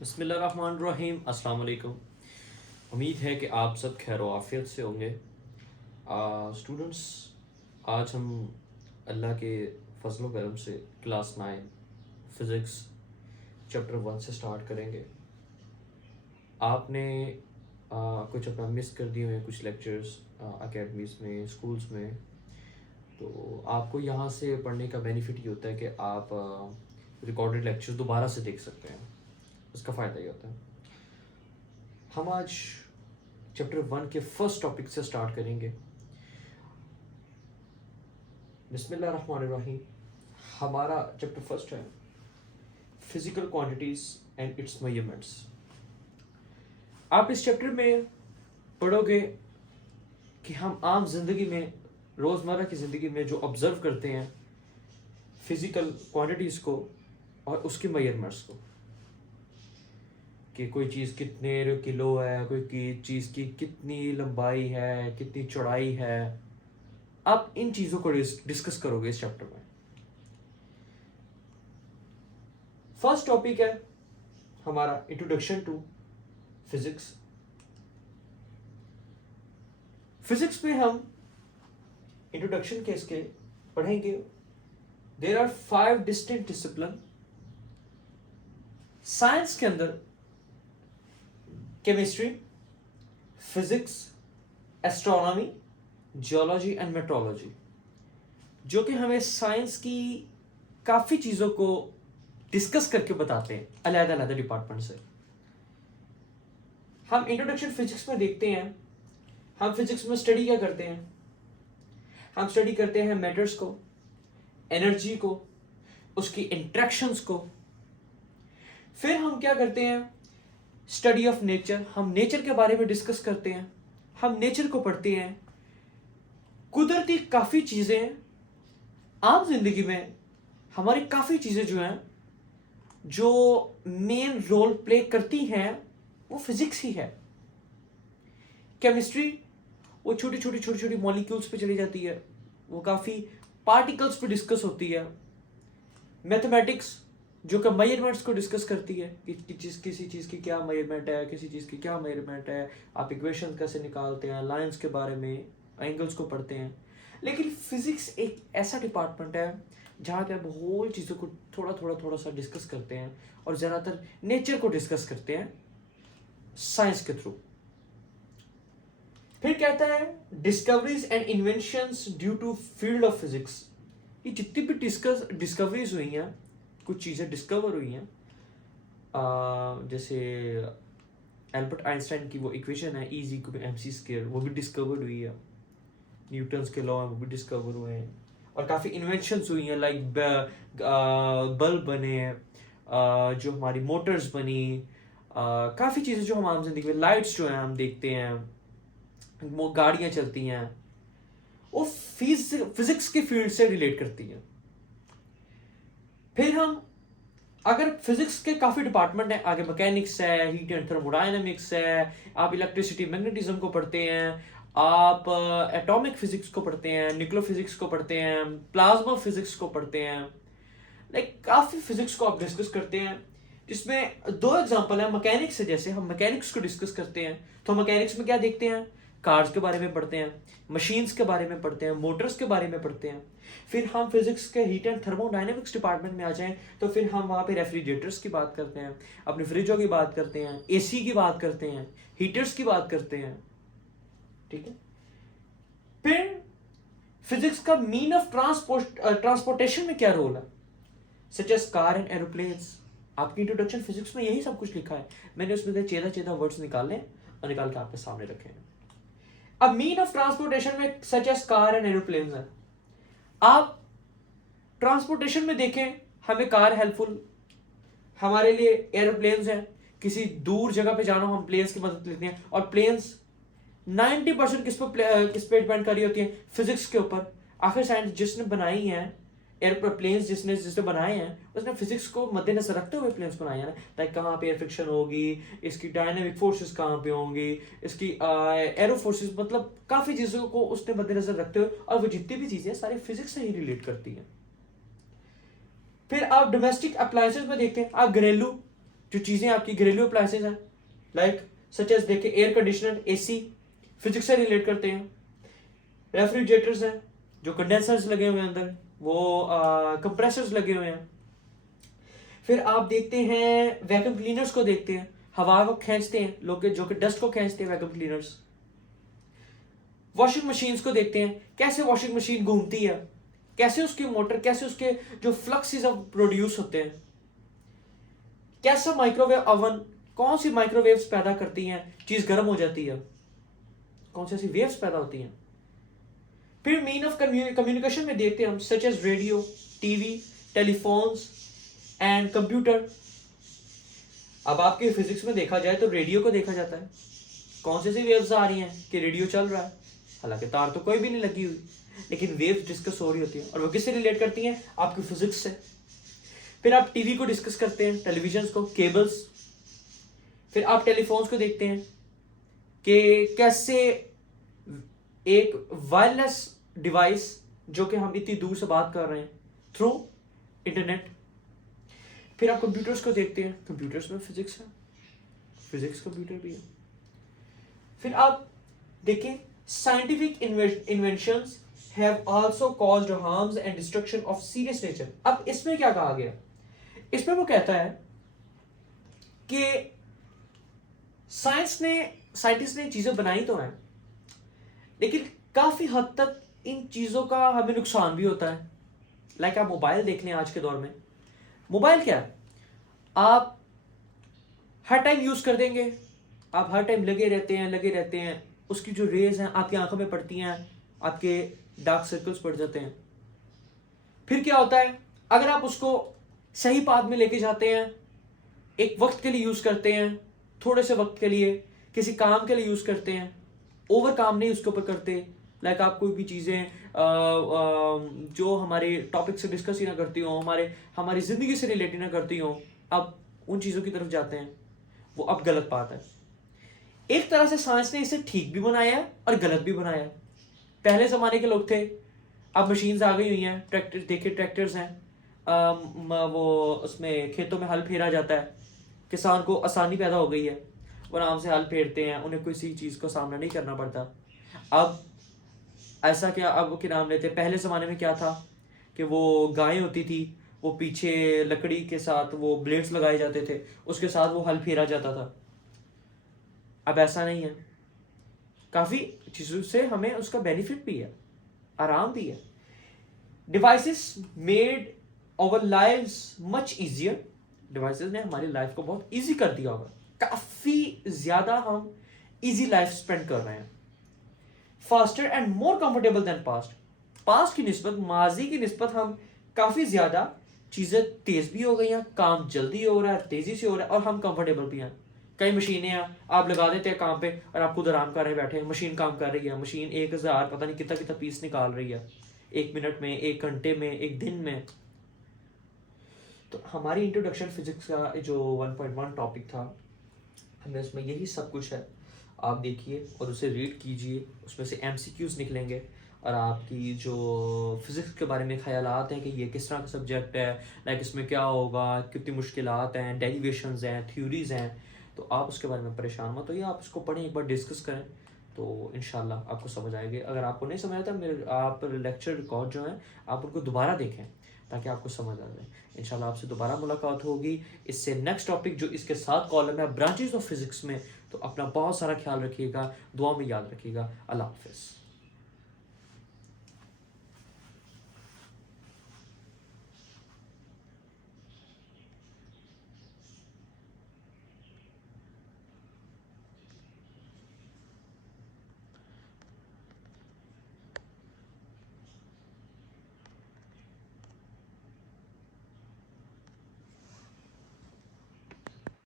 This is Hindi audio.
बिस्मिल्लाहिर्रहमानिर्रहीम अस्सलाम वालेकुम। उम्मीद है कि आप सब खैर आफियत से होंगे। स्टूडेंट्स, आज हम अल्लाह के फजल व करम से क्लास 9 फ़िज़िक्स चैप्टर 1 से स्टार्ट करेंगे। आपने कुछ अपना मिस कर दिए हैं कुछ लेक्चर्स अकेडमीज़ में, स्कूल्स में, तो आपको यहाँ से पढ़ने का बेनिफिट ये होता है कि आप रिकॉर्डेड लेक्चर्स दोबारा से देख सकते हैं। उसका फ़ायदा ये होता है। हम आज चैप्टर 1 के फर्स्ट टॉपिक से स्टार्ट करेंगे। बिस्मिल्लाहिर्रहमानिर्रहीम। हमारा चैप्टर फर्स्ट है physical quantities and it's measurements. आप इस चैप्टर में पढ़ोगे कि हम आम जिंदगी में, रोज़मर्रा की ज़िंदगी में जो ऑब्ज़र्व करते हैं फिजिकल क्वांटिटीज़ को और उसके मेजरमेंट्स को, कि कोई चीज़ कितने किलो है, कोई चीज़ की कितनी लंबाई है, कितनी चौड़ाई है। आप इन चीज़ों को डिस्कस करोगे इस चैप्टर में। फर्स्ट टॉपिक है हमारा इंट्रोडक्शन टू फिजिक्स। फिजिक्स में हम इंट्रोडक्शन के इसके पढ़ेंगे there are 5 distinct discipline. Science के अंदर chemistry, physics, astronomy, geology and metrology, जो कि हमें साइंस की काफ़ी चीज़ों को डिस्कस करके बताते हैं अलग अलग डिपार्टमेंट से। हम इंट्रोडक्शन फिजिक्स में देखते हैं, हम फिजिक्स में स्टडी क्या करते हैं? हम स्टडी करते हैं मैटर्स को, एनर्जी को, उसकी इंट्रैक्शंस को। फिर हम क्या करते हैं? Study of nature. हम नेचर के बारे में डिस्कस करते हैं, हम नेचर को पढ़ते हैं। कुदरती काफ़ी चीज़ें, आम जिंदगी में हमारी काफ़ी चीज़ें जो हैं, जो मेन रोल प्ले करती हैं, वो फिजिक्स ही है। केमिस्ट्री वो छोटी छोटी मॉलिक्यूल्स पे चली जाती है, वो काफ़ी पार्टिकल्स पे डिस्कस होती है। मैथमेटिक्स जो कि मेजरमेंट्स को डिस्कस करती है कि किसी चीज़ की क्या मेजरमेंट है, किसी चीज़ की क्या मेजरमेंट है, आप इक्वेशन कैसे निकालते हैं, लाइंस के बारे में, एंगल्स को पढ़ते हैं। लेकिन फिजिक्स एक ऐसा डिपार्टमेंट है जहाँ पे आप होल चीज़ों को थोड़ा सा डिस्कस करते हैं और ज़्यादातर नेचर को डिस्कस करते हैं साइंस के थ्रू। फिर कहता है discoveries and inventions due to field of physics. ये जितनी भी डिस्कवरीज हुई हैं, कुछ चीज़ें डिस्कवर हुई हैं, जैसे एल्बर्ट आइंस्टाइन की वो इक्वेशन है E=mc², वो भी डिस्कवर्ड हुई है। न्यूटन्स के लॉ हैं वो भी डिस्कवर हुए हैं। और काफ़ी इन्वेंशंस हुई हैं, लाइक बल्ब बने हैं, जो हमारी मोटर्स बनी, काफ़ी चीज़ें जो हम आम जिंदगी में, लाइट्स जो हैं हम देखते हैं, वो गाड़ियाँ चलती हैं, वो फिजिक्स के फील्ड से रिलेट करती हैं। फिर हम, अगर फिजिक्स के काफ़ी डिपार्टमेंट हैं, आगे मैकेनिक्स है, हीट एंड थर्मोडायनेमिक्स है, आप इलेक्ट्रिसिटी मैग्नेटिज्म को पढ़ते हैं, आप एटॉमिक फिजिक्स को पढ़ते हैं, न्यूक्लियर फिजिक्स को पढ़ते हैं, प्लाज्मा फिजिक्स को पढ़ते हैं, लाइक काफ़ी फिजिक्स को आप डिस्कस करते हैं। जिसमें 2 एग्जांपल है मैकेनिक्स से। जैसे हम मैकेनिक्स को डिस्कस करते हैं तो मैकेनिक्स में क्या देखते हैं? कार्स के बारे में पढ़ते हैं, मशीन्स के बारे में पढ़ते हैं, मोटर्स के बारे में पढ़ते हैं। फिर हम फिजिक्स के हीट एंड थर्मोडायनेमिक्स डिपार्टमेंट में आ जाएं तो फिर हम वहाँ पे रेफ्रिजरेटर्स की बात करते हैं, अपने फ्रिजों की बात करते हैं, एसी की बात करते हैं, हीटर्स की बात करते हैं। ठीक है। फिर फिजिक्स का मीन ऑफ ट्रांसपोर्टेशन में क्या रोल है, such as car and aeroplanes. आपकी इंट्रोडक्शन फिजिक्स में यही सब कुछ लिखा है। मैंने उसमें से चेदा वर्ड्स निकाले और निकाल के आपके सामने रखे हैं। अब मीन ऑफ ट्रांसपोर्टेशन में such as car and aeroplanes है। आप ट्रांसपोर्टेशन में देखें, हमें कार हेल्पफुल, हमारे लिए एरोप्लेन्स हैं, किसी दूर जगह पे जाना हो हम प्लेन्स की मदद लेते हैं। और प्लेन्स 90% किस पे डिपेंड कर रही होती है? फिजिक्स के ऊपर। आखिर साइंस जिसने बनाई है, एयरप्लेन्स जिसने बनाए हैं, उसने फिजिक्स को मद्देनजर रखते हुए प्लेन्स बनाए हैं ना। लाइक कहाँ पे एयर फ्रिक्शन होगी, इसकी डायनामिक फोर्सेस कहाँ पे होंगी, इसकी एरो फोर्सेस, मतलब काफ़ी चीज़ों को उसने मद्देनजर रखते हुए, और वो जितनी भी चीज़ें सारी फिजिक्स से ही रिलेट करती हैं। फिर आप डोमेस्टिक अप्लायंसेस में देखते हैं, आप घरेलू जो चीज़ें आपकी घरेलू अप्लायंसेज हैं, लाइक सच एज देखिए एयर कंडीशनर, एसी, फिजिक्स से रिलेट करते हैं। रेफ्रिजरेटर्स हैं जो कंडेंसर्स लगे हुए हैं अंदर, वो कंप्रेसर्स लगे हुए हैं। फिर आप देखते हैं वैक्यूम क्लीनर्स को देखते हैं, हवा को खींचते हैं लोग, जो कि डस्ट को खींचते हैं वैक्यूम क्लीनर्स। वॉशिंग मशीन्स को देखते हैं, कैसे वॉशिंग मशीन घूमती है, कैसे उसकी मोटर, कैसे उसके जो फ्लक्सेस प्रोड्यूस होते हैं, कैसा माइक्रोवेव ओवन, कौन सी माइक्रोवेव्स पैदा करती हैं, चीज गर्म हो जाती है, कौन सी ऐसी वेव्स पैदा होती हैं। फिर मीन ऑफ कम्युनिकेशन में देखते हैं हम, such as radio, TV, telephones and computer. अब आपके फिजिक्स में देखा जाए तो रेडियो को देखा जाता है, कौन सी वेव्स आ रही हैं कि रेडियो चल रहा है, हालांकि तार तो कोई भी नहीं लगी हुई, लेकिन वेव्स डिस्कस हो रही होती है, और वो किससे रिलेट करती हैं, आपकी फिजिक्स से। फिर आप टीवी को डिस्कस करते हैं, टेलीविजन को, केबल्स। फिर आप टेलीफोन्स को देखते हैं कि कैसे एक वायरलेस डिवाइस, जो कि हम इतनी दूर से बात कर रहे हैं थ्रू इंटरनेट। फिर आप कंप्यूटर्स को देखते हैं, कंप्यूटर्स में फिजिक्स है, फिजिक्स कंप्यूटर भी है। फिर आप देखें scientific inventions have also caused harms and destruction of serious nature. अब इसमें क्या कहा गया, इसमें वो कहता है कि साइंटिस्ट ने चीजें बनाई तो हैं, लेकिन काफी हद तक इन चीजों का हमें नुकसान भी होता है। लाइक आप मोबाइल देख लें, आज के दौर में मोबाइल क्या है, आप हर टाइम यूज कर देंगे, आप हर टाइम लगे रहते हैं, उसकी जो रेज हैं आपकी आंखों में पड़ती हैं, आपके डार्क सर्कल्स पड़ जाते हैं। फिर क्या होता है, अगर आप उसको सही पाथ में लेके जाते हैं, एक वक्त के लिए यूज करते हैं, थोड़े से वक्त के लिए किसी काम के लिए यूज करते हैं, ओवर काम नहीं उसके ऊपर करते, लाइक आप कोई भी चीजें जो हमारे टॉपिक से डिस्कस ही ना करती हो, हमारी जिंदगी से रिलेट ना करती हो, अब उन चीजों की तरफ जाते हैं, वो अब गलत बात है। एक तरह से साइंस ने इसे ठीक भी बनाया है और गलत भी बनाया है। पहले जमाने के लोग थे, अब मशीन्स आ गई हुई हैं, ट्रैक्टर देखिए, ट्रैक्टर्स हैं, वो उसमें खेतों में हल फेरा जाता है, किसान को आसानी पैदा हो गई है, वो आराम से हल फेरते हैं, उन्हें किसी चीज़ को सामना नहीं करना पड़ता। अब ऐसा क्या, अब क्या नाम लेते हैं, पहले ज़माने में क्या था कि वो गाय होती थी, वो पीछे लकड़ी के साथ वो ब्लेड्स लगाए जाते थे, उसके साथ वो हल फेरा जाता था। अब ऐसा नहीं है, काफ़ी चीज़ों से हमें उसका बेनिफिट भी है, आराम भी है। Devices made our lives much easier, devices ने हमारी लाइफ को बहुत इजी कर दिया होगा, काफ़ी ज़्यादा हम इजी लाइफ स्पेंड कर रहे हैं। Faster and more comfortable than past की निस्बत, माजी की निस्बत हम काफ़ी ज़्यादा चीज़ें तेज़ भी हो गई हैं, काम जल्दी हो रहा है, तेज़ी से हो रहा है, और हम कंफर्टेबल भी हैं। कई मशीनें हैं, आप लगा देते हैं काम पे और आप खुद आराम कर रहे बैठे हैं, मशीन काम कर रही है, मशीन 1000 पता नहीं कितना कितना पीस निकाल रही है, 1 मिनट में, 1 घंटे में, 1 दिन में। तो हमारी इंट्रोडक्शन फिजिक्स का जो 1.1 टॉपिक था, हमें उसमें यही सब कुछ है। आप देखिए और उसे रीड कीजिए, उसमें से MCQs निकलेंगे, और आपकी जो फिज़िक्स के बारे में ख्यालात हैं कि ये किस तरह का सब्जेक्ट है, लाइक इसमें क्या होगा, कितनी मुश्किलात हैं, डेरिवेशंस हैं, थ्योरीज़ हैं, तो आप उसके बारे में परेशान मत होइए, आप उसको पढ़ें, एक बार डिस्कस करें, तो इंशाल्लाह आपको समझ आएगी। अगर आपको नहीं समझ आता, मेरे आप लेक्चर रिकॉर्ड जो हैं आप उनको दोबारा देखें ताकि आपको समझ आ जाए। इंशाल्लाह आपसे दोबारा मुलाकात होगी इससे नेक्स्ट टॉपिक जो इसके साथ कॉलम है, ब्रांचेस ऑफ फिजिक्स में। तो अपना बहुत सारा ख्याल रखिएगा, दुआ में याद रखिएगा। अल्लाह हाफिज़।